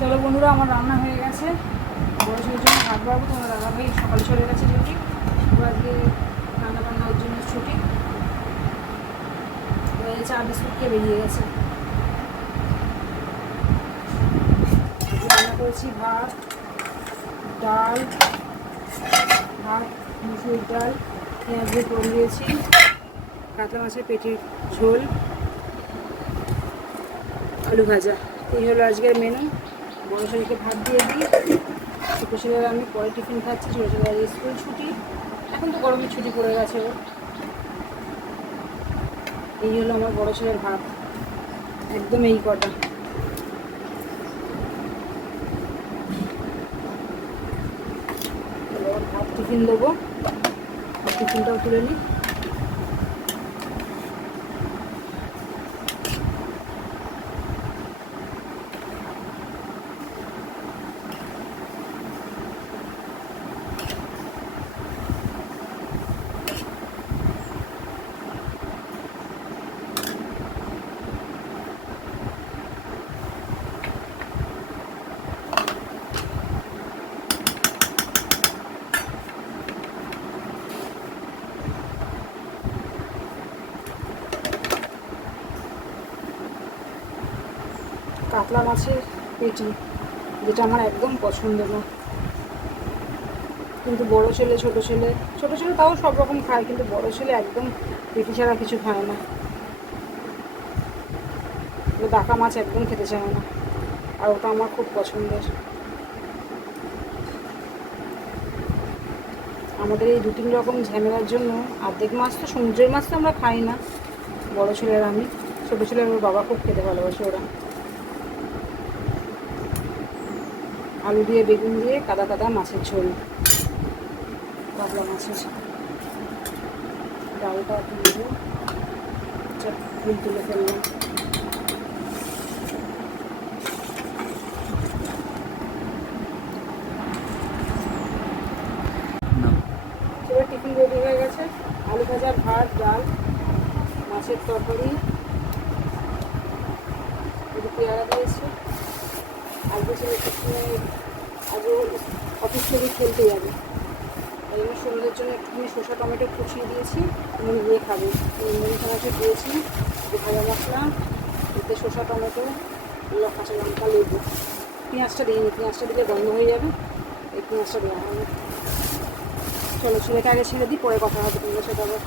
চলো বন্ধুরা, আমার রান্না হয়ে গেছে। বড় ছেলের জন্য ভাত বাড়বো, তোমার দাদা ভাই সকালে চলে গেছে ডিউটি আজকে রান্না বান্না ওর জন্য ছুটি। এবারে চা বিস্কুট খেয়ে বেরিয়ে গেছে। রান্না করেছি ভাত, ডাল, ভাত, মুসুর ডাল, পেঁয়াজ দিয়ে ফোড়ন দিয়েছি, কাতলা মাছের পেটের ঝোল, আলু ভাজা। এই হলো আজকের মেনু বড় ছেলেকে ভাত দিয়ে দিই। ছোটো আমি পরে টিফিন খাচ্ছি ছোটো ছেলের স্কুল ছুটি। এখন তো গরমের ছুটি পড়ে গেছে। এই হলো আমার বড় ছেলের ভাত। একদম এই কটা। ভাত টিফিন দেবো। টিফিনটাও তুলে নিই। কাতলা মাছের পেটি, যেটা আমার একদম পছন্দ না। কিন্তু বড় ছেলে, ছোট ছেলে ছোট ছেলে তাও সব রকম খায়, কিন্তু বড় ছেলে একদম পেটি ছাড়া কিছু খায় না। ডাকা মাছ একদম খেতে চায় না, আর ওটা আমার খুব পছন্দের। আমাদের এই দু তিন রকম ঝামেলার জন্য আর্ধেক মাছ তো, সমুদ্রের মাছ তো আমরা খাই না। বড় ছেলের আমি, ছোটো ছেলের ওর বাবা খুব খেতে ভালোবাসে ওরা। আলু দিয়ে, বেগুন দিয়ে, কাদা কাদা মাছের ঝোল। কাতলা মাছের ডালটা তুলব ফুল তুলে ফেললাম। টিফিন রেডি হয়ে গেছে। আলু ভাজা, ভাত, ডাল, মাছের তরকারি পেয়ারা দিয়েছি। টিফিনে আজও অফিস থেকে খেলতে যাবে। এই জন্য সন্ধ্যের জন্য একটুখানি শসা, টমেটো কুচিয়ে দিয়েছি মুড়ি দিয়ে খাবে। মুড়ি টমেটো দিয়েছি ভাজা মশলা, এতে শসা, টমেটো কাঁচা লঙ্কা, লেবু। পেঁয়াজটা দিইনি পেঁয়াজটা দিলে বন্ধ হয়ে যাবে, এই পেঁয়াজটা দেওয়া হবে। চলো ছেলেটা আগে ছেড়ে দিই, পরে কথা হবে, তোমাদের সাথে আবার